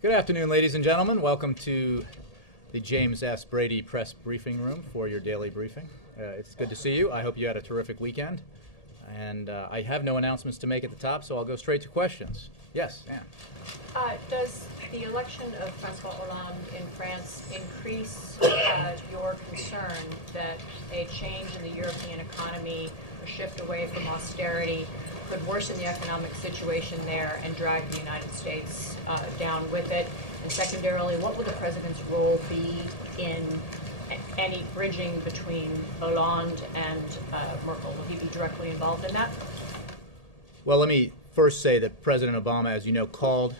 Good afternoon, ladies and gentlemen. Welcome to the James S. Brady Press Briefing Room for your daily briefing. It's good to see you. I hope you had a terrific weekend. And I have no announcements to make at the top, so I'll go straight to questions. Yes, Anne. Does the election of François Hollande in France increase your concern that a change in the European economy, a shift away from austerity, could worsen the economic situation there and drag the United States down with it? And secondarily, what will the president's role be in any bridging between Hollande and Merkel? Will he be directly involved in that? Well, let me first say that President Obama, as you know, called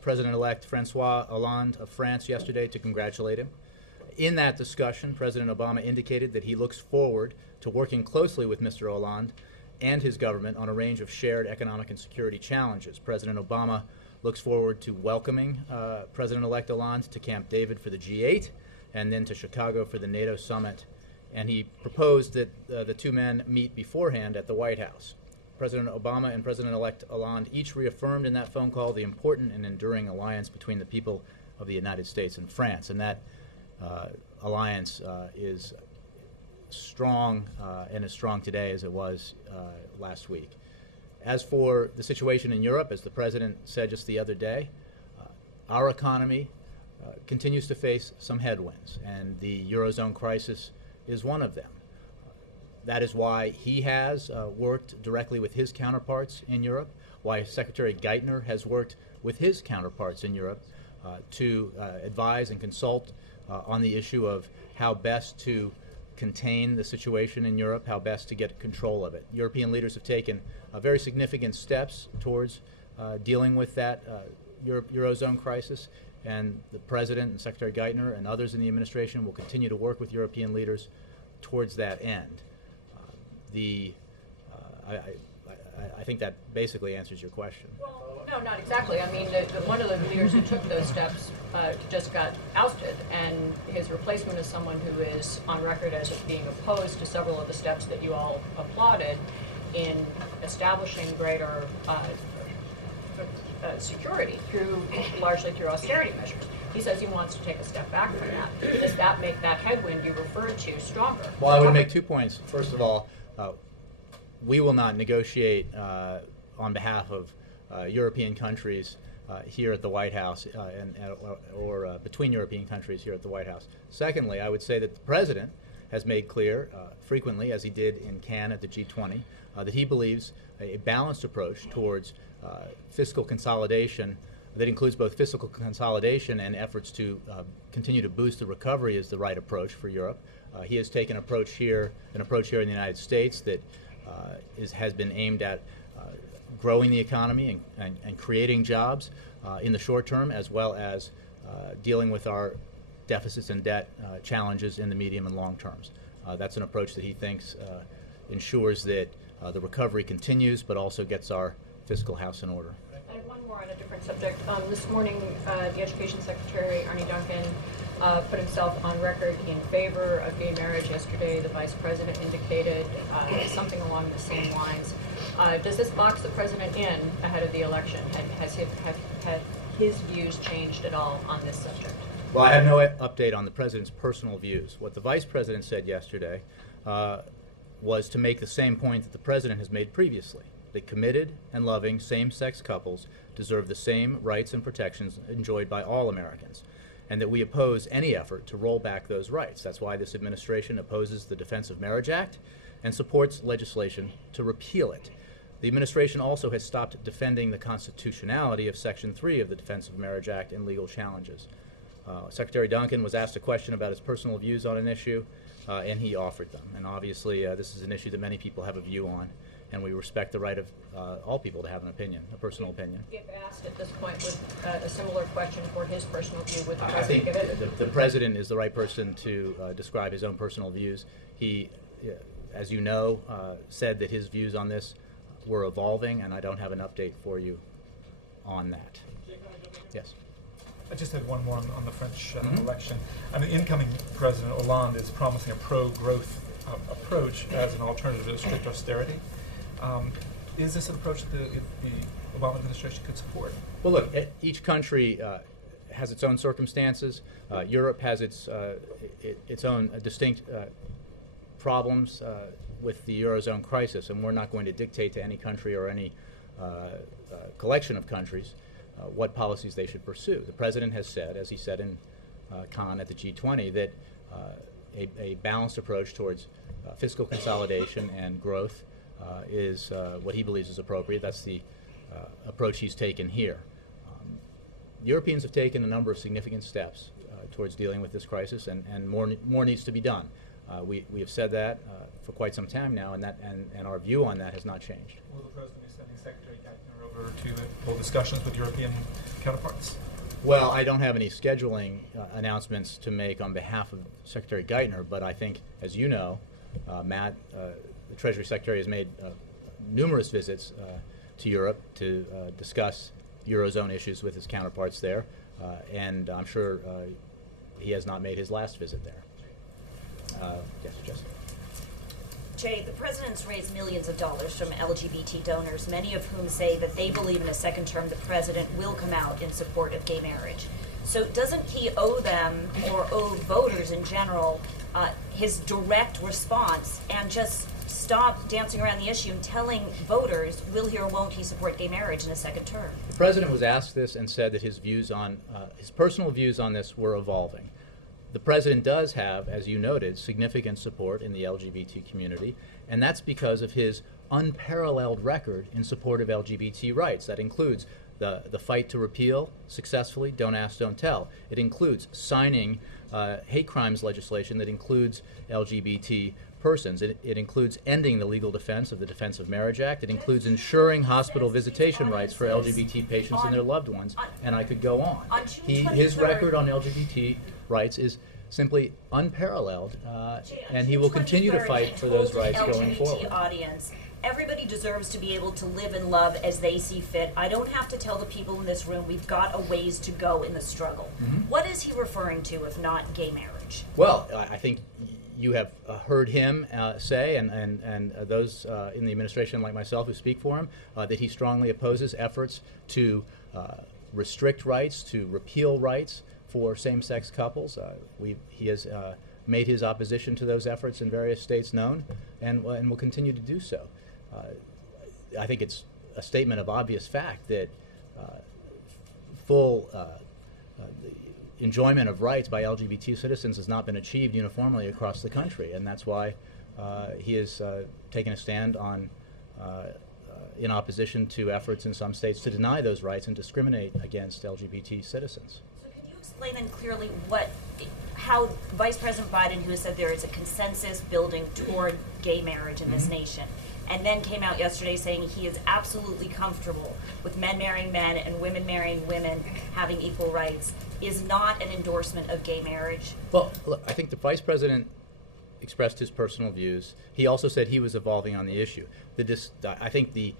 President-elect François Hollande of France yesterday to congratulate him. In that discussion, President Obama indicated that he looks forward to working closely with Mr. Hollande and his government on a range of shared economic and security challenges. President Obama looks forward to welcoming President-elect Hollande to Camp David for the G8 and then to Chicago for the NATO summit. And he proposed that the two men meet beforehand at the White House. President Obama and President-elect Hollande each reaffirmed in that phone call the important and enduring alliance between the people of the United States and France. And that alliance is strong and as strong today as it was last week. As for the situation in Europe, as the President said just the other day, our economy continues to face some headwinds, and the Eurozone crisis is one of them. That is why he has worked directly with his counterparts in Europe, why Secretary Geithner has worked with his counterparts in Europe to advise and consult on the issue of how best to contain the situation in Europe, how best to get control of it. European leaders have taken very significant steps towards dealing with that Eurozone crisis, and the President and Secretary Geithner and others in the administration will continue to work with European leaders towards that end. I think that basically answers your question. Well, no, not exactly. I mean, one of the leaders who took those steps just got ousted, and his replacement is someone who is on record as being opposed to several of the steps that you all applauded in establishing greater security largely through austerity measures. He says he wants to take a step back from that. Does that make that headwind you referred to stronger? Well, I would make 2 points. First of all, we will not negotiate on behalf of European countries here at the White House or between European countries here at the White House. Secondly, I would say that the President has made clear frequently, as he did in Cannes at the G20, that he believes a balanced approach towards fiscal consolidation that includes both fiscal consolidation and efforts to continue to boost the recovery is the right approach for Europe. He has taken an approach here in the United States that has been aimed at growing the economy and creating jobs in the short term, as well as dealing with our deficits and debt challenges in the medium and long terms. That's an approach that he thinks ensures that the recovery continues, but also gets our fiscal house in order. I have one more on a different subject. This morning, the Education Secretary, Arne Duncan, put himself on record in favor of gay marriage yesterday. The Vice President indicated something along the same lines. Does this box the President in ahead of the election? Have his views changed at all on this subject? Well, I have no update on the President's personal views. What the Vice President said yesterday was to make the same point that the President has made previously, that committed and loving same-sex couples deserve the same rights and protections enjoyed by all Americans, and that we oppose any effort to roll back those rights. That's why this administration opposes the Defense of Marriage Act and supports legislation to repeal it. The administration also has stopped defending the constitutionality of Section 3 of the Defense of Marriage Act in legal challenges. Secretary Duncan was asked a question about his personal views on an issue, and he offered them. And obviously, this is an issue that many people have a view on, and we respect the right of all people to have an opinion, a personal opinion. If asked at this point with a similar question for his personal view, would the I President think give it? the President is the right person to describe his own personal views. He, as you know, said that his views on this were evolving, and I don't have an update for you on that. Yes. I just had one more on the French election. I mean, the incoming President Hollande is promising a pro-growth approach as an alternative to strict austerity. Is this an approach that the Obama administration could support? Well, look, each country has its own circumstances. Europe has its own distinct problems with the Eurozone crisis, and we're not going to dictate to any country or any collection of countries what policies they should pursue. The President has said, as he said in Cannes at the G20, that a balanced approach towards fiscal consolidation and growth is what he believes is appropriate. That's the approach he's taken here. Europeans have taken a number of significant steps towards dealing with this crisis, and more needs to be done. We have said that for quite some time now, and our view on that has not changed. Will the President be sending Secretary Geithner over to hold discussions with European counterparts? Well, I don't have any scheduling announcements to make on behalf of Secretary Geithner, but I think, as you know, Matt, the Treasury Secretary has made numerous visits to Europe to discuss Eurozone issues with his counterparts there, and I'm sure he has not made his last visit there. Yes, Jessica. Jay, the President's raised millions of dollars from LGBT donors, many of whom say that they believe in a second term the President will come out in support of gay marriage. So doesn't he owe them, or owe voters in general, his direct response and just stop dancing around the issue and telling voters, will he or won't he support gay marriage in a second term? The President was asked this and said that his views on, his personal views on this were evolving. The President does have, as you noted, significant support in the LGBT community, and that's because of his unparalleled record in support of LGBT rights. That includes the fight to repeal successfully Don't Ask, Don't Tell. It includes signing hate crimes legislation that includes LGBT persons. It includes ending the legal defense of the Defense of Marriage Act. It includes ensuring hospital visitation rights for LGBT patients and their loved ones, and I could go on. His record on LGBT rights is simply unparalleled, and he will continue to fight for those rights going forward. Audience, everybody deserves to be able to live and love as they see fit. I don't have to tell the people in this room we've got a ways to go in the struggle. What is he referring to if not gay marriage? Well, I think you have heard him say, and those in the administration like myself who speak for him, that he strongly opposes efforts to restrict rights, to repeal rights for same-sex couples. He has made his opposition to those efforts in various states known, and will continue to do so. I think it's a statement of obvious fact that full enjoyment of rights by LGBT citizens has not been achieved uniformly across the country, and that's why he has taken a stand on in opposition to efforts in some states to deny those rights and discriminate against LGBT citizens. So can you explain then clearly how Vice President Biden, who has said there is a consensus building toward gay marriage in this nation, and then came out yesterday saying he is absolutely comfortable with men marrying men and women marrying women having equal rights, is not an endorsement of gay marriage? Well, look, I think the Vice President expressed his personal views. He also said he was evolving on the issue. I think the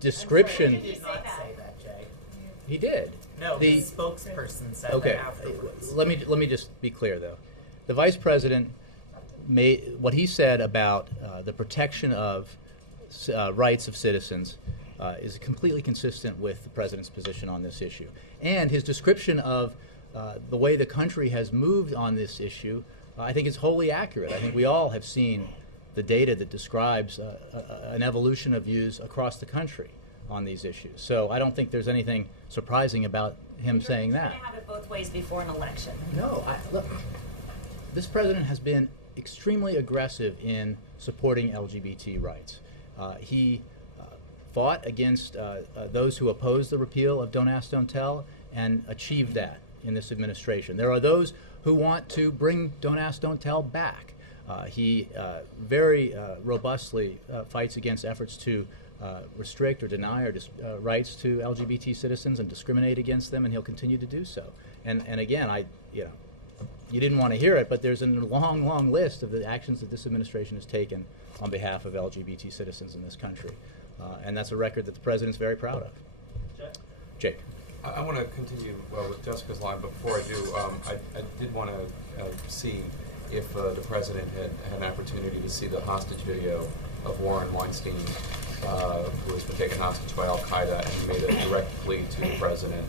description... He did not say that, Jay. He did. No, the spokesperson said Okay, that afterwards. let me just be clear, though. The Vice President made what he said about the protection of rights of citizens is completely consistent with the President's position on this issue. And his description of the way the country has moved on this issue, I think is wholly accurate. I think we all have seen the data that describes an evolution of views across the country on these issues. So I don't think there's anything surprising about him saying that. You're going to have it both ways before an election. No, look, this President has been extremely aggressive in supporting LGBT rights. He fought against those who opposed the repeal of Don't Ask, Don't Tell, and achieved that in this administration. There are those who want to bring Don't Ask, Don't Tell back. He very robustly fights against efforts to restrict or deny rights to LGBT citizens and discriminate against them, and he'll continue to do so. And again, you didn't want to hear it, but there's a long, long list of the actions that this administration has taken on behalf of LGBT citizens in this country. And that's a record that the President's very proud of. Jake. I want to continue with Jessica's line, but before I do, I did want to see if the President had an opportunity to see the hostage video of Warren Weinstein, who has been taken hostage by Al-Qaeda, and he made a direct plea to the President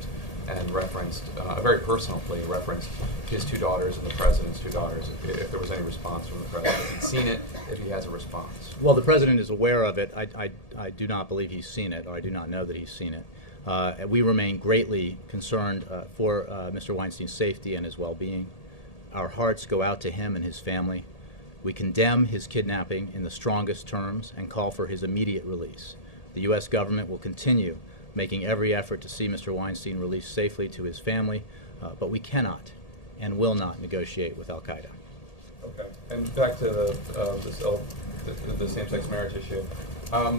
and referenced, a very personal plea, referenced his two daughters and the president's two daughters, if there was any response from the president, if he'd seen it, if he has a response. Well, the president is aware of it. I do not believe he's seen it, or I do not know that he's seen it. We remain greatly concerned for Mr. Weinstein's safety and his well-being. Our hearts go out to him and his family. We condemn his kidnapping in the strongest terms and call for his immediate release. The U.S. government will continue making every effort to see Mr. Weinstein released safely to his family, but we cannot and will not negotiate with al-Qaeda. Okay, and back to the same-sex marriage issue. I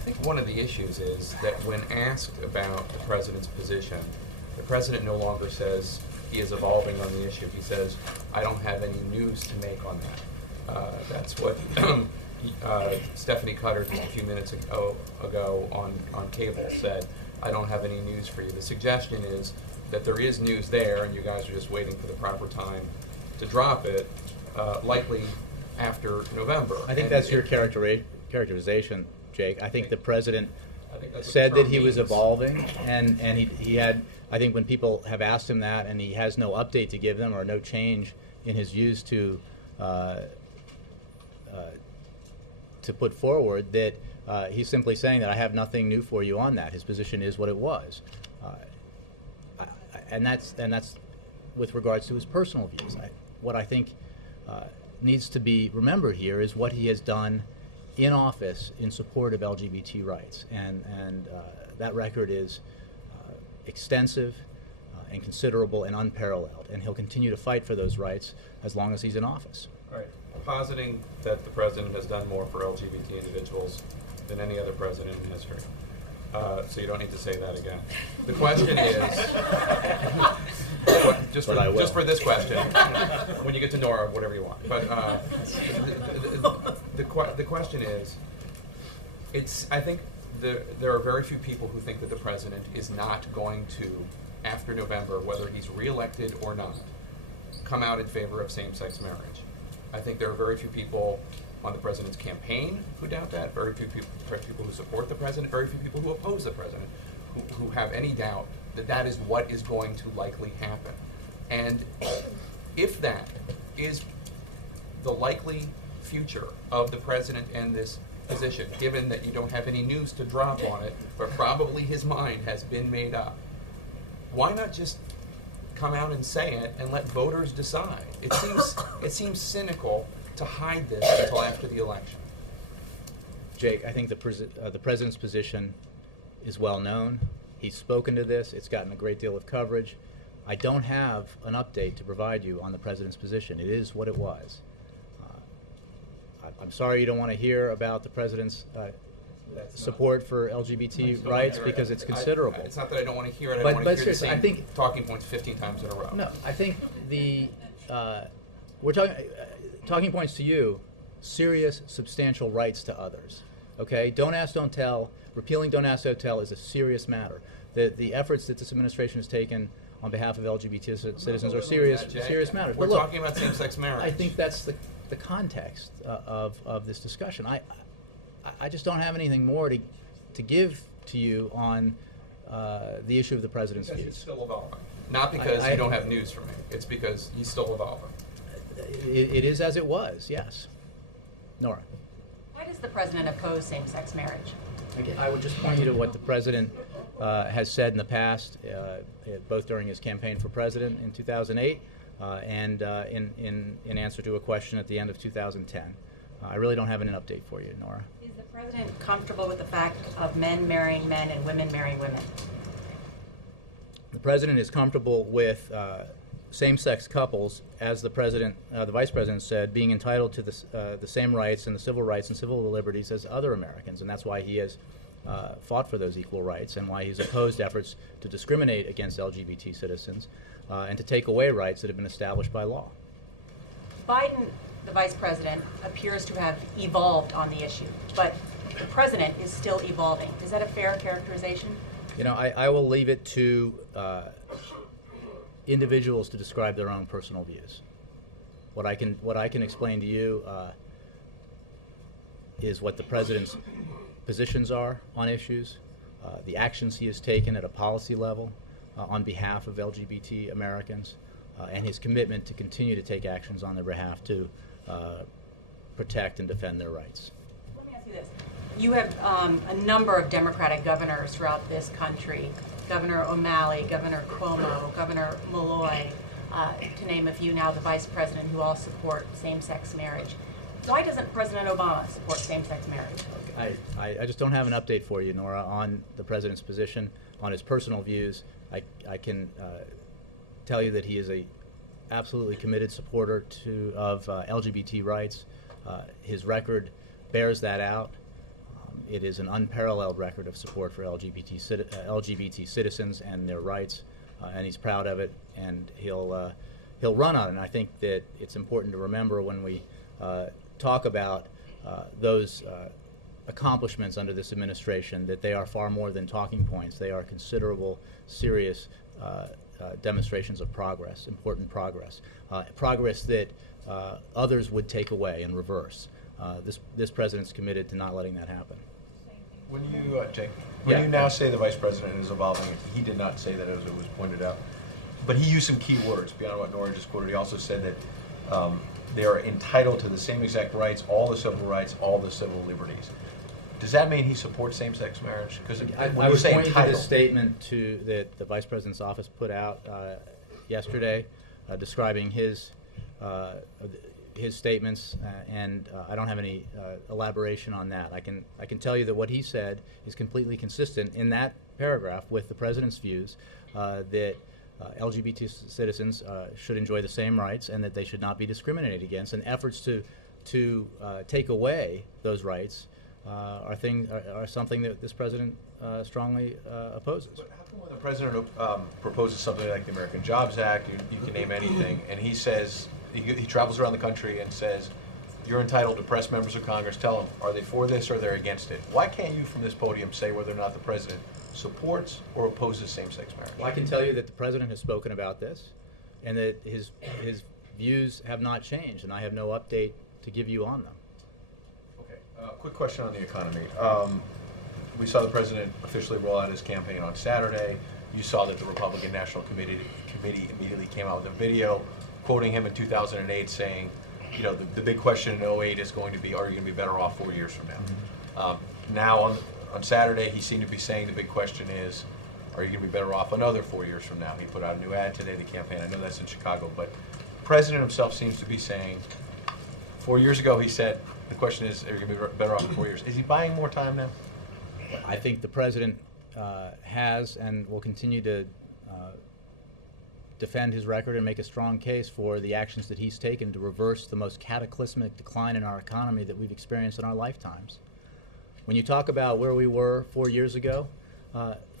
think one of the issues is that when asked about the president's position, the president no longer says he is evolving on the issue. He says, I don't have any news to make on that. That's what Stephanie Cutter just a few minutes ago on cable said, I don't have any news for you. The suggestion is that there is news there and you guys are just waiting for the proper time to drop it, likely after November. I think And that's your characterization, Jake. I think the president I think that's what said the that term he was means. evolving, and he had, I think when people have asked him that and he has no update to give them or no change in his views to put forward, that he's simply saying that I have nothing new for you on that. His position is what it was. And that's with regards to his personal views. What I think needs to be remembered here is what he has done in office in support of LGBT rights, and that record is extensive and considerable and unparalleled, and he'll continue to fight for those rights as long as he's in office. All right. Positing that the president has done more for LGBT individuals than any other president in history. So you don't need to say that again. The question is, just for this question, when you get to Nora, whatever you want. But the question is, I think there are very few people who think that the president is not going to, after November, whether he's reelected or not, come out in favor of same-sex marriage. I think there are very few people on the president's campaign who doubt that, very few people who support the president, very few people who oppose the president who have any doubt that that is what is going to likely happen. And if that is the likely future of the president and this position, given that you don't have any news to drop on it, but probably his mind has been made up, why not just come out and say it and let voters decide? It seems cynical to hide this until after the election. Jake, I think the president's position is well known. He's spoken to this. It's gotten a great deal of coverage. I don't have an update to provide you on the president's position. It is what it was. I'm sorry you don't want to hear about the president's support for LGBT rights because it's considerable. It's not that I don't want to hear it. I But don't want to hear the seriously, I same think- talking points 15 times in a row. No, I think we're talking points to you, serious, substantial rights to others. Okay, don't ask, don't tell. Repealing don't ask, don't tell is a serious matter. The efforts that this administration has taken on behalf of LGBT citizens are serious matters. We're But look, talking about same-sex marriage. I think that's the context of this discussion. I just don't have anything more to give to you on the issue of the president's because he's views. still evolving. Not because I- you don't have news for me. It's because he's still evolving. It is as it was, yes. Nora. Why does the president oppose same-sex marriage? Again, I would just point you to what the president has said in the past, both during his campaign for president in 2008 and in answer to a question at the end of 2010. I really don't have an update for you, Nora. Is the president comfortable with the fact of men marrying men and women marrying women? The president is comfortable with same-sex couples, as the vice president said, being entitled to the same rights and the civil rights and civil liberties as other Americans, and that's why he has fought for those equal rights and why he's opposed efforts to discriminate against LGBT citizens and to take away rights that have been established by law. Biden, the vice president, appears to have evolved on the issue, but the president is still evolving. Is that a fair characterization? You know, I will leave it to individuals to describe their own personal views. What I can explain to you is what the president's positions are on issues, the actions he has taken at a policy level, on behalf of LGBT Americans, and his commitment to continue to take actions on their behalf to protect and defend their rights. Let me ask you this. You have a number of Democratic governors throughout this country, Governor O'Malley, Governor Cuomo, Governor Malloy, to name a few now, the Vice President, who all support same-sex marriage. Why doesn't President Obama support same-sex marriage? I just don't have an update for you, Nora, on the President's position, on his personal views. I can tell you that he is a absolutely committed supporter of LGBT rights. His record bears that out. It is an unparalleled record of support for LGBT citizens and their rights, and he's proud of it, and he'll run on it. And I think that it's important to remember when we talk about those accomplishments under this administration that they are far more than talking points. They are considerable, serious demonstrations of progress, important progress, progress that others would take away and reverse. This president's committed to not letting that happen. When you, Jake, when you now say the vice president is evolving, he did not say that, as it was pointed out, but he used some key words beyond what Nora just quoted. He also said that they are entitled to the same exact rights, all the civil rights, all the civil liberties. Does that mean he supports same-sex marriage? Because I was pointing to this statement that the vice president's office put out yesterday, describing his statements, and I don't have any elaboration on that. I can tell you that what he said is completely consistent in that paragraph with the president's views that LGBT citizens should enjoy the same rights and that they should not be discriminated against. And efforts to take away those rights are something that this president strongly opposes. But how come when the president proposes something like the American Jobs Act, you can name anything, and he says, he travels around the country and says, you're entitled to press members of Congress, tell them, are they for this or they're against it? Why can't you from this podium say whether or not the president supports or opposes same-sex marriage? Well, I can tell you that the president has spoken about this and that his views have not changed, and I have no update to give you on them. Okay, quick question on the economy. We saw the president officially roll out his campaign on Saturday. You saw that the Republican National Committee immediately came out with a video quoting him in 2008 saying, you know, the big question in 2008 is going to be, are you going to be better off 4 years from now? Now on Saturday, he seemed to be saying the big question is, are you going to be better off another 4 years from now? He put out a new ad today, the campaign. I know that's in Chicago, but the president himself seems to be saying, 4 years ago he said, the question is, are you going to be better off in 4 years? Is he buying more time now? I think the president has and will continue to defend his record and make a strong case for the actions that he's taken to reverse the most cataclysmic decline in our economy that we've experienced in our lifetimes. When you talk about where we were 4 years ago,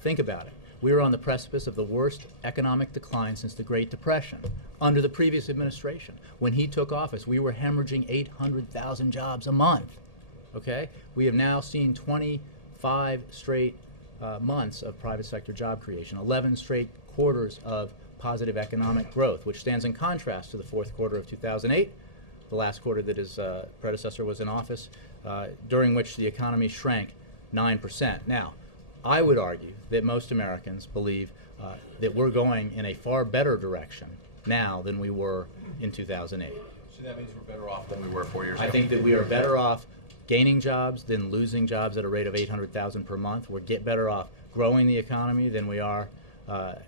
think about it. We were on the precipice of the worst economic decline since the Great Depression under the previous administration. When he took office, we were hemorrhaging 800,000 jobs a month. Okay? We have now seen 25 straight months of private sector job creation, 11 straight quarters of positive economic growth, which stands in contrast to the fourth quarter of 2008, the last quarter that his predecessor was in office, during which the economy shrank 9%. Now, I would argue that most Americans believe that we're going in a far better direction now than we were in 2008. So that means we're better off than we were 4 years ago? I think that we are better off gaining jobs than losing jobs at a rate of 800,000 per month. We're better off growing the economy than we are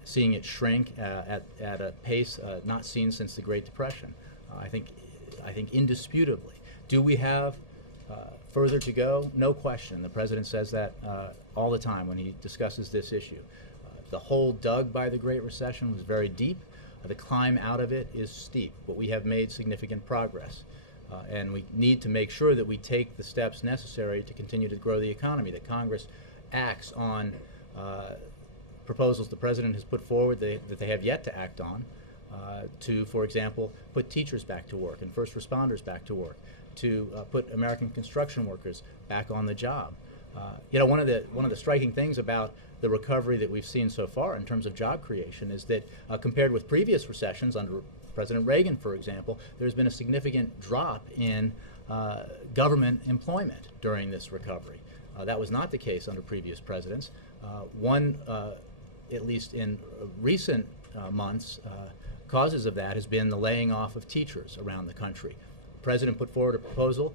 seeing it shrink at a pace not seen since the Great Depression. I think indisputably. Do we have further to go? No question. The president says that all the time when he discusses this issue. The hole dug by the Great Recession was very deep. The climb out of it is steep, but we have made significant progress. And we need to make sure that we take the steps necessary to continue to grow the economy, that Congress acts on proposals the president has put forward that they have yet to act on, to, for example, put teachers back to work and first responders back to work, to put American construction workers back on the job. You know, one of the striking things about the recovery that we've seen so far in terms of job creation is that compared with previous recessions under President Reagan, for example, there's been a significant drop in government employment during this recovery. That was not the case under previous presidents. One at least in recent months, causes of that has been the laying off of teachers around the country. The President put forward a proposal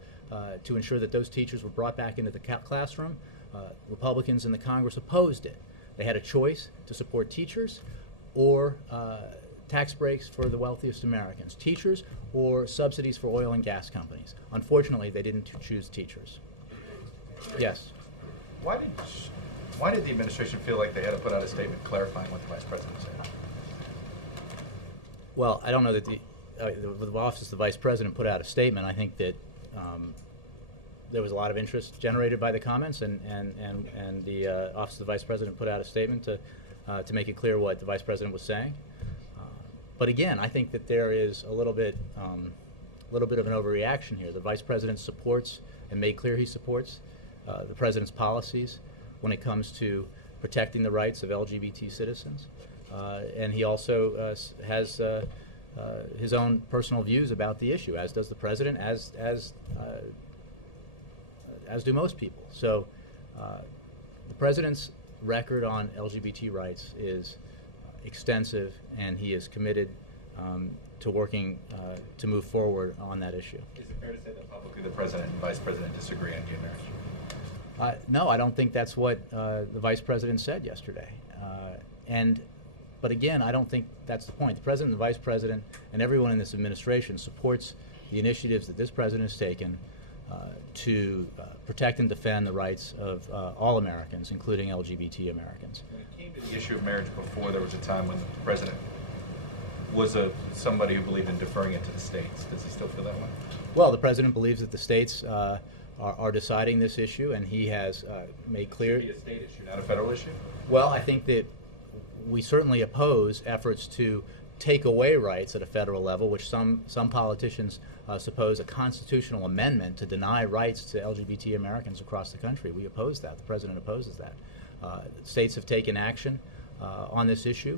to ensure that those teachers were brought back into the classroom. Republicans in the Congress opposed it. They had a choice to support teachers or tax breaks for the wealthiest Americans, teachers or subsidies for oil and gas companies. Unfortunately, they didn't choose teachers. Yes? Why did the administration feel like they had to put out a statement clarifying what the Vice President said? Well, I don't know that the Office of the Vice President put out a statement. I think that there was a lot of interest generated by the comments, and the Office of the Vice President put out a statement to make it clear what the Vice President was saying. But again, I think that there is a little bit of an overreaction here. The Vice President supports and made clear he supports the President's policies when it comes to protecting the rights of LGBT citizens. And he also has his own personal views about the issue, as does the President, as do most people. So the President's record on LGBT rights is extensive, and he is committed to working to move forward on that issue. Is it fair to say that publicly the President and Vice President disagree on gay marriage? No, I don't think that's what the Vice President said yesterday. But again, I don't think that's the point. The President and the Vice President and everyone in this administration supports the initiatives that this President has taken to protect and defend the rights of all Americans, including LGBT Americans. When it came to the issue of marriage before, there was a time when the President was somebody who believed in deferring it to the states. Does he still feel that way? Well, the President believes that the states are deciding this issue, and he has made clear. Should it be a state issue, not a federal issue? Well, I think that we certainly oppose efforts to take away rights at a federal level, which some politicians suppose a constitutional amendment to deny rights to LGBT Americans across the country. We oppose that. The President opposes that. States have taken action on this issue,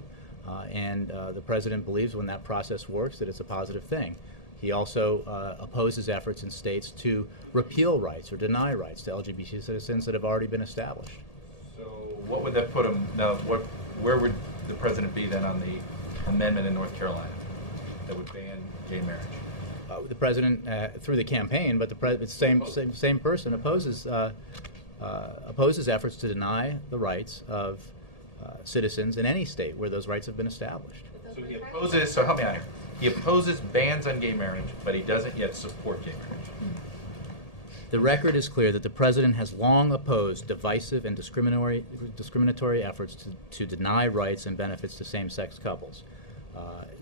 and the President believes when that process works that it's a positive thing. He also opposes efforts in states to repeal rights or deny rights to LGBT citizens that have already been established. So what would that put him now? Where would the President be then on the amendment in North Carolina that would ban gay marriage? The President, through the campaign, but the same person opposes efforts to deny the rights of citizens in any state where those rights have been established. So he opposes. So help me out here. He opposes bans on gay marriage, but he doesn't yet support gay marriage. The record is clear that the President has long opposed divisive and discriminatory efforts to deny rights and benefits to same-sex couples.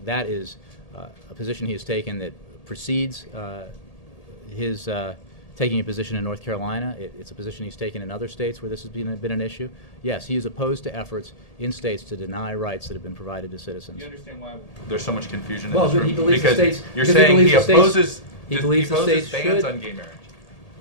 That is a position he has taken that precedes his taking a position in North Carolina. It's a position he's taken in other states where this has been an issue. Yes, he is opposed to efforts in states to deny rights that have been provided to citizens. Do you understand why there's so much confusion in Well, this room? he believes because the states, you're because saying he believes opposes the states bans should. on gay marriage,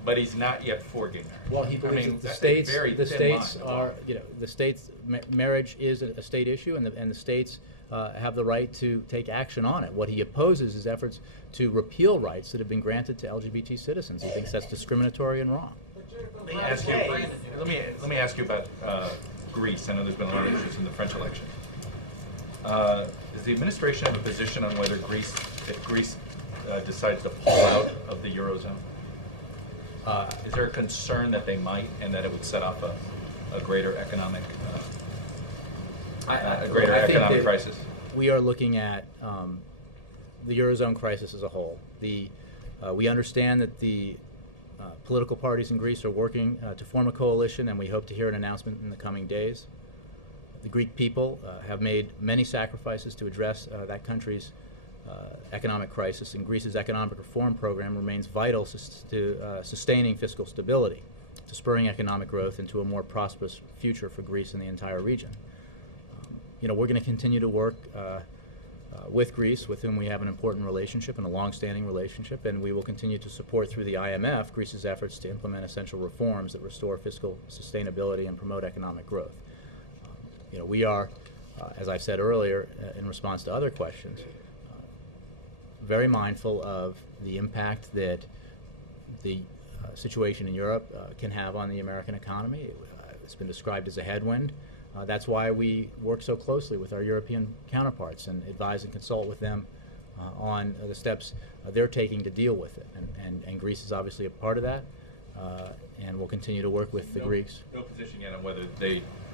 but he's not yet for gay marriage. Well, he believes that that's the a very states thin line. are, the states, marriage is a state issue, and the states have the right to take action on it. What he opposes is efforts to repeal rights that have been granted to LGBT citizens. He thinks that's discriminatory and wrong. Let me ask you about Greece. I know there's been a lot of issues in the French election. Does the administration have a position on whether if Greece decides to pull out of the Eurozone? Is there a concern that they might, and that it would set up a greater economic crisis? We are looking at the Eurozone crisis as a whole. We understand that the political parties in Greece are working to form a coalition, and we hope to hear an announcement in the coming days. The Greek people have made many sacrifices to address that country's economic crisis, and Greece's economic reform program remains vital to sustaining fiscal stability, to spurring economic growth into a more prosperous future for Greece and the entire region. We're going to continue to work with Greece, with whom we have an important relationship and a long-standing relationship, and we will continue to support through the IMF Greece's efforts to implement essential reforms that restore fiscal sustainability and promote economic growth. We are, as I've said earlier in response to other questions, very mindful of the impact that the situation in Europe can have on the American economy. It's been described as a headwind. That's why we work so closely with our European counterparts and advise and consult with them on the steps they're taking to deal with it. And Greece is obviously a part of that, and we'll continue to work with the Greeks. No position yet on whether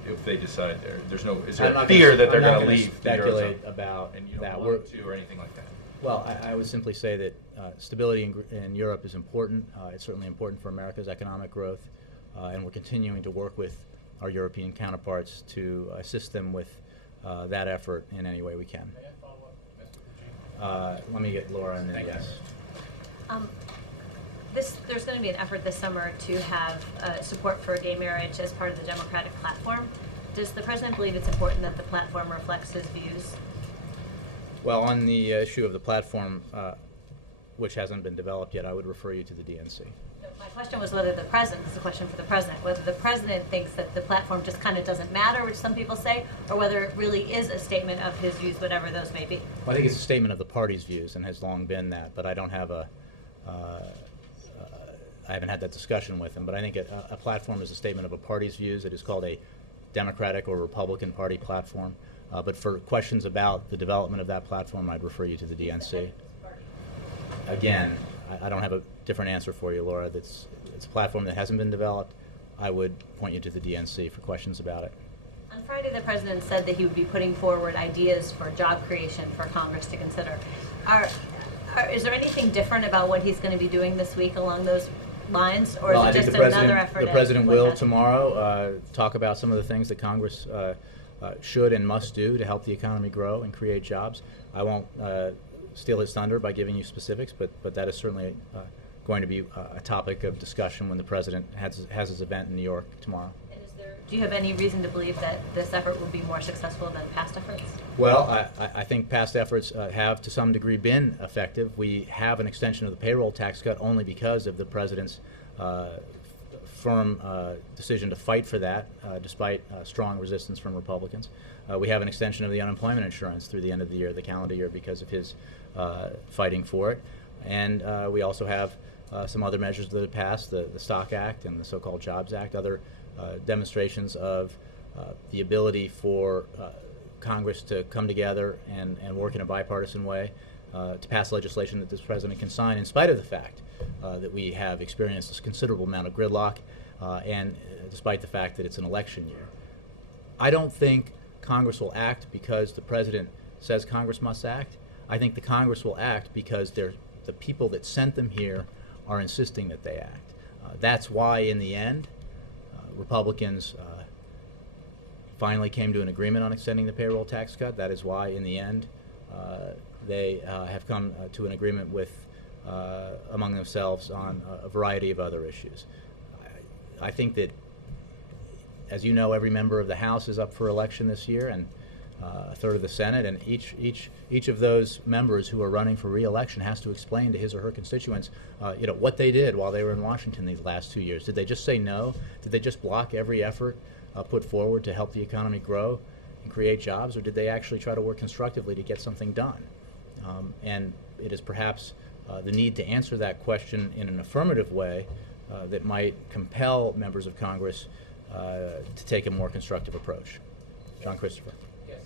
if they decide there's no, is I'm there a not fear that they're I'm not going to gonna leave the speculate Eurozone? about And you that. don't We're- want to or anything like that? Well, I would simply say that stability in Europe is important. It's certainly important for America's economic growth, and we're continuing to work with our European counterparts to assist them with that effort in any way we can. May I follow up, Mr. Puccini? Let me get Laura and then Thank you. yes. There's going to be an effort this summer to have support for gay marriage as part of the Democratic platform. Does the president believe it's important that the platform reflects his views? Well, on the issue of the platform, which hasn't been developed yet, I would refer you to the DNC. My question was whether the president, this is a question for the president, whether the president thinks that the platform just kind of doesn't matter, which some people say, or whether it really is a statement of his views, whatever those may be. Well, I think it's a statement of the party's views and has long been that, but I don't have I haven't had that discussion with him, but I think a platform is a statement of a party's views. It is called a Democratic or Republican Party platform. But for questions about the development of that platform, I'd refer you to the DNC. Again, I don't have a different answer for you, Laura. It's a platform that hasn't been developed. I would point you to the DNC for questions about it. On Friday, the president said that he would be putting forward ideas for job creation for Congress to consider. Is there anything different about what he's going to be doing this week along those lines, or Well, is I it think just the another effort? The president will tomorrow talk about some of the things that Congress should and must do to help the economy grow and create jobs. I won't steal his thunder by giving you specifics, but that is certainly going to be a topic of discussion when the president has his event in New York tomorrow. And do you have any reason to believe that this effort will be more successful than past efforts? Well, I think past efforts have to some degree been effective. We have an extension of the payroll tax cut only because of the president's firm decision to fight for that, despite strong resistance from Republicans. We have an extension of the unemployment insurance through the end of the year, the calendar year, because of his fighting for it. And we also have some other measures that have passed, the Stock Act and the so-called Jobs Act, other demonstrations of the ability for Congress to come together and work in a bipartisan way to pass legislation that this president can sign in spite of the fact that we have experienced a considerable amount of gridlock and despite the fact that it's an election year. I don't think Congress will act because the president says Congress must act. I think the Congress will act because the people that sent them here are insisting that they act. That's why, in the end, Republicans finally came to an agreement on extending the payroll tax cut. That is why, in the end, they have come to an agreement with among themselves on a variety of other issues. I think that, as you know, every member of the House is up for election this year, and a third of the Senate, and each of those members who are running for re-election has to explain to his or her constituents, what they did while they were in Washington these last 2 years. Did they just say no? Did they just block every effort put forward to help the economy grow and create jobs, or did they actually try to work constructively to get something done? And it is perhaps the need to answer that question in an affirmative way that might compel members of Congress to take a more constructive approach. John Christopher. Yes.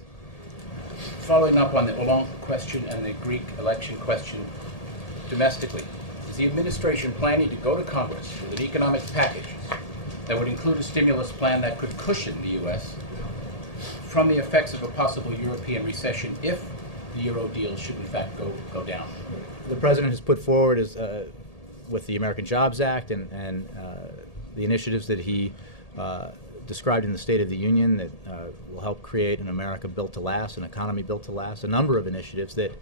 Following up on the Hollande question and the Greek election question domestically, is the administration planning to go to Congress with an economic package that would include a stimulus plan that could cushion the U.S. from the effects of a possible European recession if the Euro deal should in fact go down? The president has put forward with the American Jobs Act and the initiatives that he described in the State of the Union that will help create an America built to last, an economy built to last, a number of initiatives that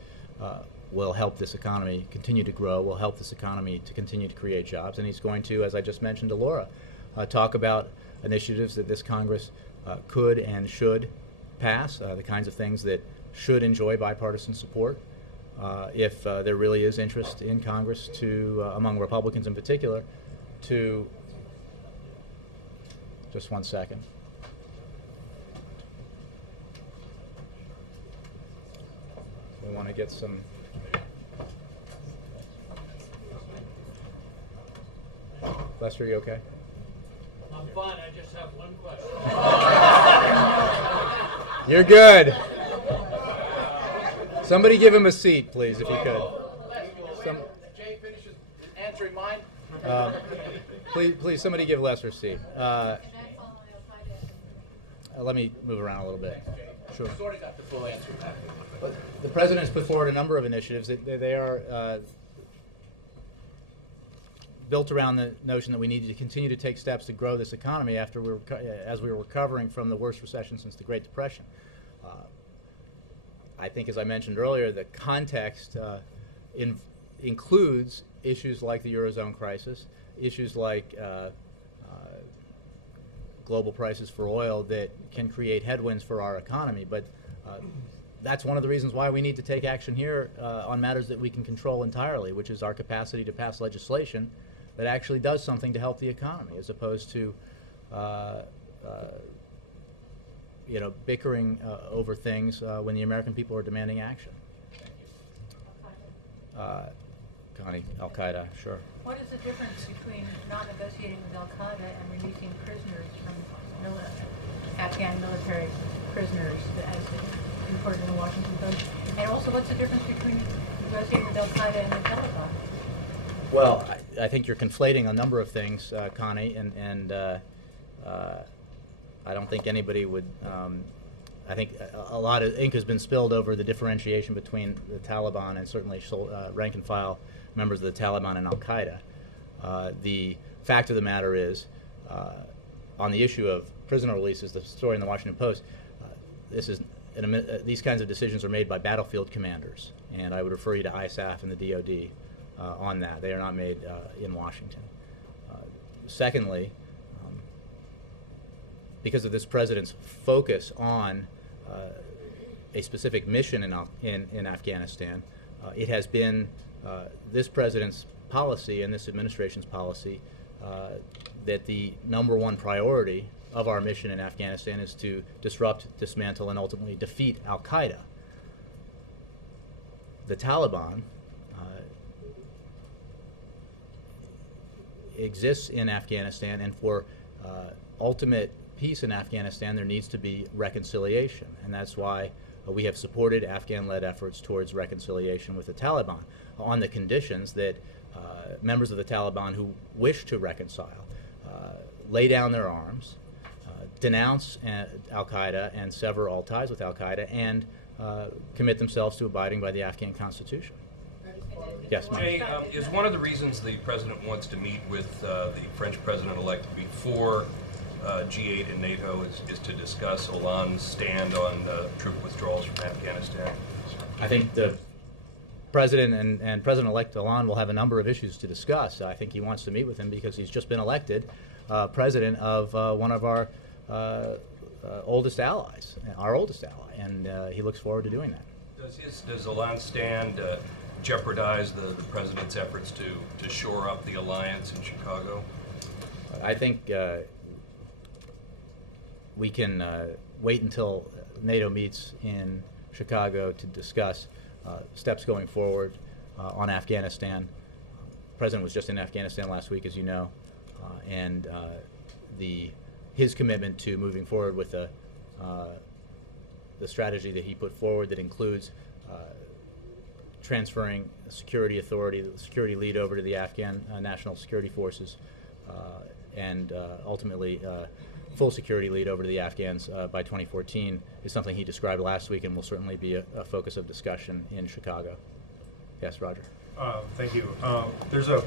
will help this economy continue to grow, will help this economy to continue to create jobs. And he's going to, as I just mentioned to Laura, talk about initiatives that this Congress could and should pass, the kinds of things that should enjoy bipartisan support. If there really is interest in Congress to, among Republicans in particular, to, just one second. We want to get some. Lester, are you okay? I'm fine, I just have one question. You're good. Somebody give him a seat, please, if you could. Jay finishes answering mine. Please, somebody give Les her seat. Let me move around a little bit. Sure. Sort of got the full answer back. The president has put forward a number of initiatives. They are built around the notion that we need to continue to take steps to grow this economy as we were recovering from the worst recession since the Great Depression. I think, as I mentioned earlier, the context includes issues like the Eurozone crisis, issues like global prices for oil that can create headwinds for our economy. But that's one of the reasons why we need to take action here on matters that we can control entirely, which is our capacity to pass legislation that actually does something to help the economy, as opposed to bickering over things when the American people are demanding action. Connie, Al-Qaeda, sure. What is the difference between not negotiating with Al-Qaeda and releasing prisoners from Afghan military prisoners, as reported in the Washington Post? And also, what's the difference between negotiating with Al-Qaeda and the Taliban? Well, I think you're conflating a number of things, Connie, and I don't think anybody would. I think a lot of ink has been spilled over the differentiation between the Taliban and certainly rank and file members of the Taliban and Al-Qaeda. The fact of the matter is, on the issue of prisoner releases, the story in the Washington Post, these kinds of decisions are made by battlefield commanders, and I would refer you to ISAF and the DoD on that. They are not made in Washington. Secondly, because of this president's focus on a specific mission in Afghanistan, it has been this president's policy and this administration's policy that the number one priority of our mission in Afghanistan is to disrupt, dismantle, and ultimately defeat Al-Qaeda. The Taliban exists in Afghanistan, and for ultimate peace in Afghanistan, there needs to be reconciliation, and that's why we have supported Afghan-led efforts towards reconciliation with the Taliban on the conditions that members of the Taliban who wish to reconcile lay down their arms, denounce Al-Qaeda and sever all ties with Al-Qaeda, and commit themselves to abiding by the Afghan constitution. Yes, Mike. Jay, is one of the reasons the president wants to meet with the French president-elect before G8 and NATO is to discuss Hollande's stand on troop withdrawals from Afghanistan? I think the president and President-elect Hollande will have a number of issues to discuss. I think he wants to meet with him because he's just been elected president of one of our oldest allies, and he looks forward to doing that. Does Hollande's stand jeopardize the president's efforts to shore up the alliance in Chicago? I think we can wait until NATO meets in Chicago to discuss steps going forward on Afghanistan. The president was just in Afghanistan last week, as you know, and his commitment to moving forward with the strategy that he put forward that includes transferring security authority, the security lead over to the Afghan National Security Forces, and ultimately full security lead over to the Afghans by 2014 is something he described last week and will certainly be a focus of discussion in Chicago. Yes, Roger. Thank you. There's a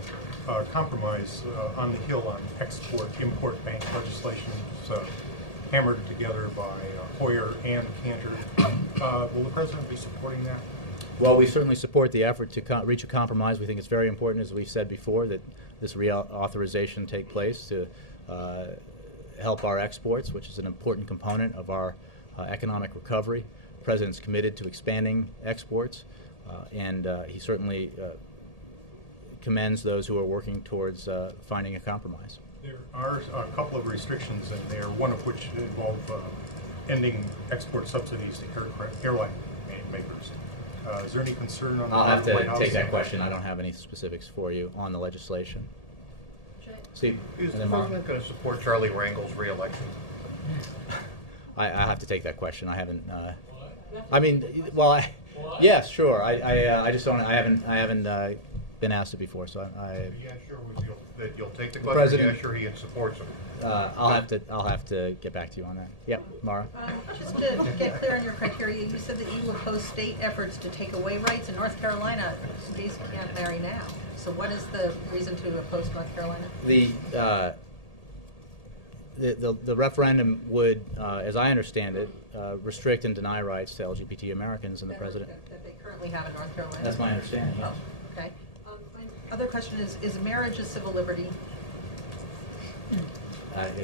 compromise on the Hill on export-import bank legislation. It's hammered together by Hoyer and Cantor. Will the president be supporting that? Well, we certainly support the effort to reach a compromise. We think it's very important, as we've said before, that this reauthorization take place to help our exports, which is an important component of our economic recovery. The president's committed to expanding exports, and he certainly commends those who are working towards finding a compromise. There are a couple of restrictions in there, one of which involve ending export subsidies to airline makers. Is there any concern on I'll have the White to House? take that question. I don't have any specifics for you on the legislation. Steve? Is the president going to support Charlie Rangel's re-election? I have to take that question. I haven't. I mean, well, yes, sure. I just don't. I haven't been asked it before, so Are you sure that you'll take the The question? Are you president- sure he supports him? I'll have to get back to you on that. Yep, Mara. Just to get clear on your criteria, you said that you oppose state efforts to take away rights. In North Carolina, states can't marry now. So what is the reason to oppose North Carolina? The referendum would, as I understand it, restrict and deny rights to LGBT Americans, and the president. That they currently have in North Carolina? That's my understanding. Yes. Okay. My other question is marriage a civil liberty?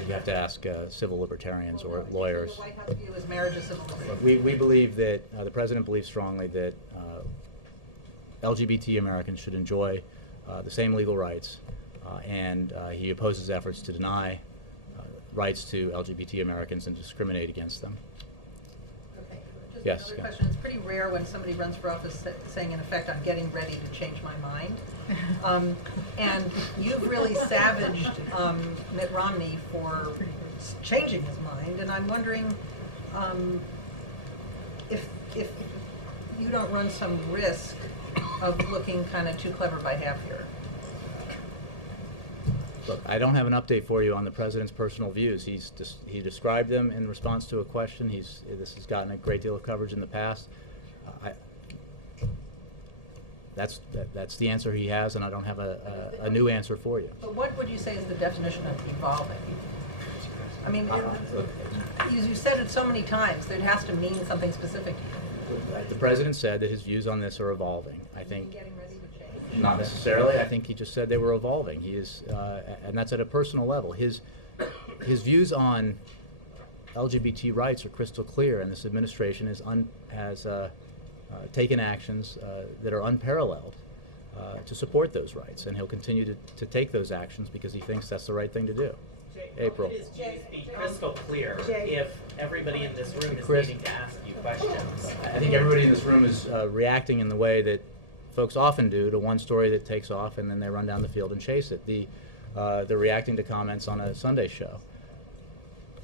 You have to ask civil libertarians or lawyers. The White House view is marriage a civil liberty? We believe that the president believes strongly that LGBT Americans should enjoy the same legal rights, and he opposes efforts to deny rights to LGBT Americans and discriminate against them. Okay. Just Yes, another yeah. question. It's pretty rare when somebody runs for office saying, in effect, I'm getting ready to change my mind. And you've really savaged Mitt Romney for changing his mind, and I'm wondering if you don't run some risk of looking kind of too clever by half here. Look, I don't have an update for you on the president's personal views. He described them in response to a question. This has gotten a great deal of coverage in the past. That's the answer he has, and I don't have a new answer for you. But what would you say is the definition of evolving? I mean, you said it so many times, that it has to mean something specific to you. The president said that his views on this are evolving. I think Getting ready to change? not necessarily. I think he just said they were evolving. He is, and that's at a personal level. His views on LGBT rights are crystal clear, and this administration has taken actions that are unparalleled to support those rights, and he'll continue to take those actions because he thinks that's the right thing to do. April. It is just be crystal clear if everybody in this room is Chris. needing to ask you questions. I think everybody in this room is reacting in the way that folks often do to one story that takes off, and then they run down the field and chase it. They're reacting to comments on a Sunday show.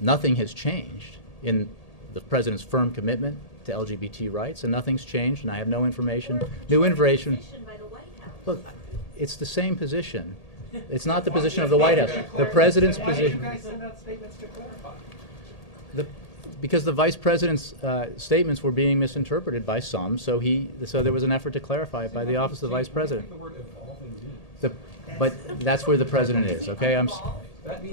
Nothing has changed in the president's firm commitment to LGBT rights, and nothing's changed, and I have no information, new information. Look, it's the same position. It's not the position of the White House. The president's position. Why did you guys send out statements to clarify? Because the vice president's statements were being misinterpreted by some, so there was an effort to clarify it by the office of the vice president. But that's where the president is. Okay,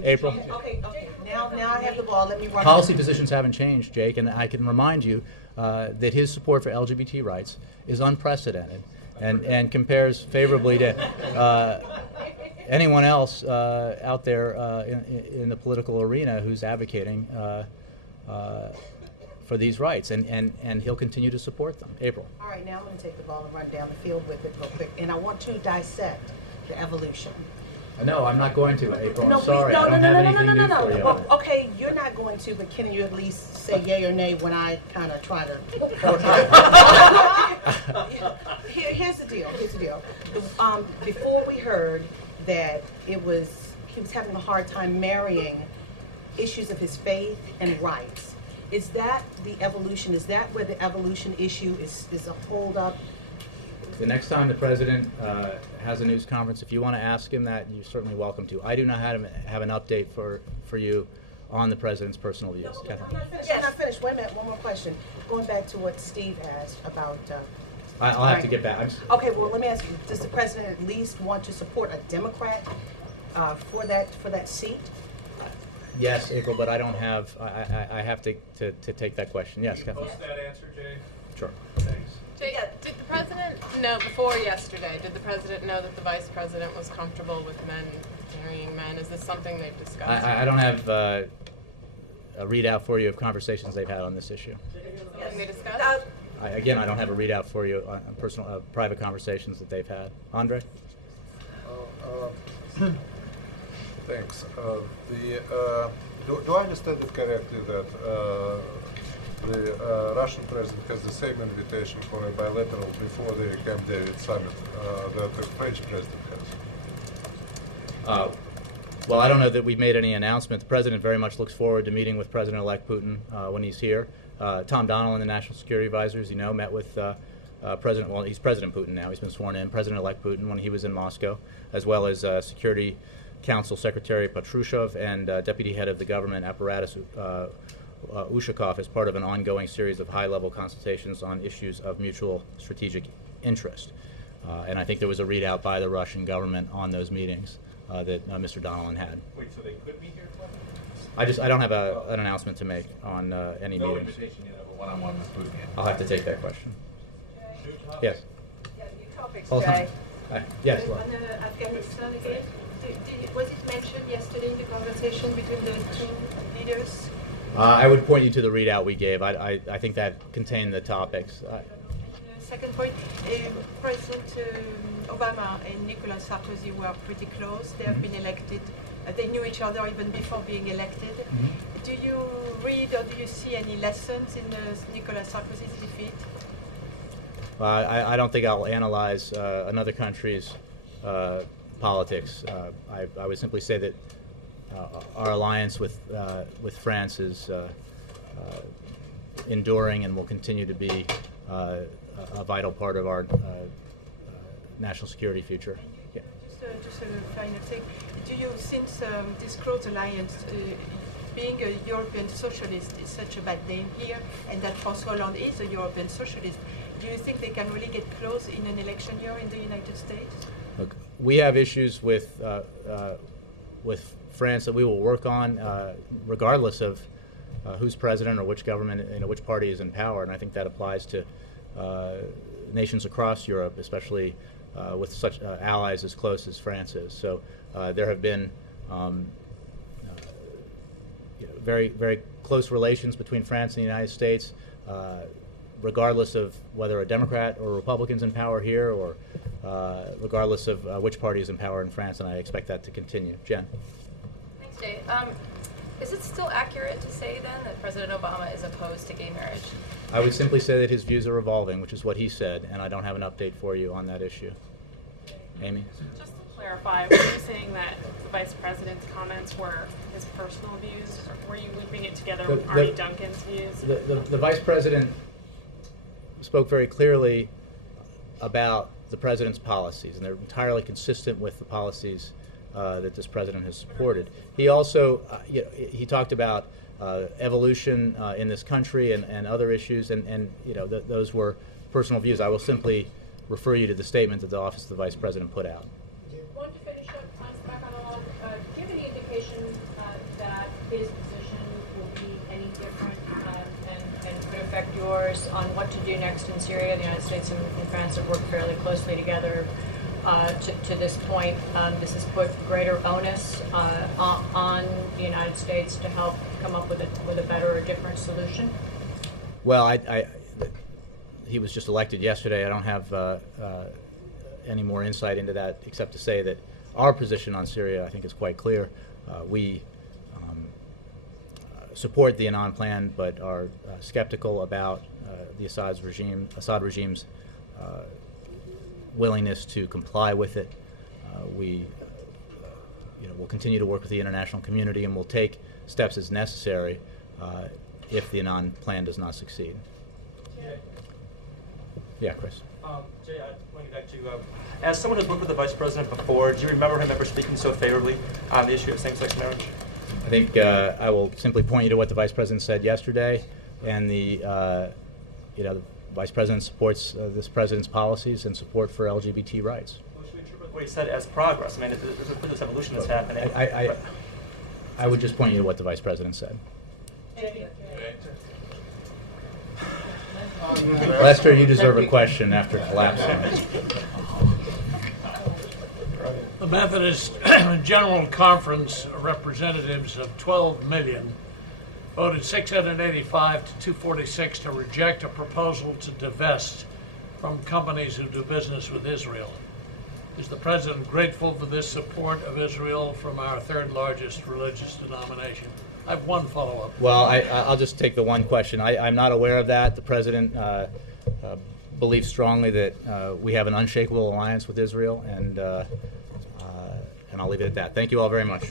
April. Okay. Now I have the ball. Let me run. Policy positions haven't changed, Jake, and I can remind you that his support for LGBT rights is unprecedented and compares favorably to anyone else out there in the political arena who's advocating for these rights, and he'll continue to support them. April. All right, now I'm going to take the ball and run down the field with it real quick, and I want to dissect the evolution. No, I'm not going to, April. No, I'm sorry. I don't have anything new for you. Well, okay, you're not going to, but can you at least say yay or nay when I kind of try to? Here's the deal. Before we heard that he was having a hard time marrying issues of his faith and rights. Is that the evolution? Is that where the evolution issue is a hold up? The next time the president has a news conference, if you want to ask him that, you're certainly welcome to. I do not have an update for you on the president's personal views. I'm not finished. Wait a minute, one more question. Going back to what Steve asked about... I'll have to get back. Okay, well, let me ask you, does the president at least want to support a Democrat for that seat? Yes, April, but I don't have, I have to take that question. Yes, Kathleen. Post that answer, Jay. Sure. Thanks. Jay, did the president know, before yesterday, did the president know that the vice president was comfortable with men marrying men? Is this something they've discussed? I don't have a readout for you of conversations they've had on this issue. Something they discussed? Again, I don't have a readout for you on personal, private conversations that they've had. Andre? Thanks. Do I understand it correctly that the Russian president has the same invitation for a bilateral before the Camp David summit that the French president has? Well, I don't know that we've made any announcement. The president very much looks forward to meeting with President-elect Putin when he's here. Tom Donilon, the National Security Advisor, as you know, met with he's President Putin now. He's been sworn in. President-elect Putin when he was in Moscow, as well as Security Council Secretary Patrushev and Deputy Head of the Government Apparatus Ushakov as part of an ongoing series of high-level consultations on issues of mutual strategic interest. And I think there was a readout by the Russian government on those meetings that Mr. Donilon had. Wait, so they could be here tomorrow? I don't have an announcement to make on any No meetings. invitation yet of a one-on-one with Putin. I'll have to take that question. Yes. Yeah, new topics, Hold on. Jay. Hi. Yes. On Afghanistan again, was it mentioned yesterday in the conversation between the two leaders? I would point you to the readout we gave. I think that contained the topics. Second point, President Obama and Nicolas Sarkozy were pretty close. They have been elected. They knew each other even before being elected. Do you read or do you see any lessons in Nicolas Sarkozy's defeat? I don't think I'll analyze another country's politics. I would simply say that our alliance with France is enduring and will continue to be a vital part of our national security future. Yeah. Just a final thing. Do you, since this close alliance, being a European socialist is such a bad name here, and that François Hollande is a European socialist, do you think they can really get close in an election year in the United States? Look, we have issues with France that we will work on, regardless of who's president or which government, which party is in power, and I think that applies to nations across Europe, especially with such allies as close as France is. So there have been very, very close relations between France and the United States, regardless of whether a Democrat or Republican's in power here, or regardless of which party is in power in France, and I expect that to continue. Jen. Thanks, Jay. Is it still accurate to say then that President Obama is opposed to gay marriage? I would simply say that his views are evolving, which is what he said, and I don't have an update for you on that issue. Amy? Just to clarify, were you saying that the Vice President's comments were his personal views, or were you looping it together with Arnie Duncan's views? The Vice President spoke very clearly about the President's policies, and they're entirely consistent with the policies that this President has supported. He also he talked about evolution in this country and other issues, and those were personal views. I will simply refer you to the statement that the Office of the Vice President put out. Want to finish up back on Hollande? Do you have any indication that his position will be any different and could affect yours on what to do next in Syria? The United States and France have worked fairly closely together to this point. This has put greater onus on the United States to help come up with a better or different solution. Well, he was just elected yesterday. I don't have any more insight into that, except to say that our position on Syria, I think, is quite clear. We support the Annan plan, but are skeptical about the Assad regime's willingness to comply with it. We will continue to work with the international community, and will take steps as necessary if the Annan plan does not succeed. Yeah, Chris. Jay, I want to get back to you. As someone who's worked with the Vice President before, do you remember him ever speaking so favorably on the issue of same-sex marriage? I think I will simply point you to what the Vice President said yesterday, and the Vice President supports this President's policies and support for LGBT rights. Well, should we interpret what he said as progress? I mean, there's this evolution that's happening. I would just point you to what the Vice President said. Lester, you deserve a question after collapsing. The Methodist General Conference representatives of 12 million voted 685 to 246 to reject a proposal to divest from companies who do business with Israel. Is the President grateful for this support of Israel from our third largest religious denomination? I have one follow-up. Well, I'll just take the one question. I'm not aware of that. The President believes strongly that we have an unshakable alliance with Israel, and And I'll leave it at that. Thank you all very much.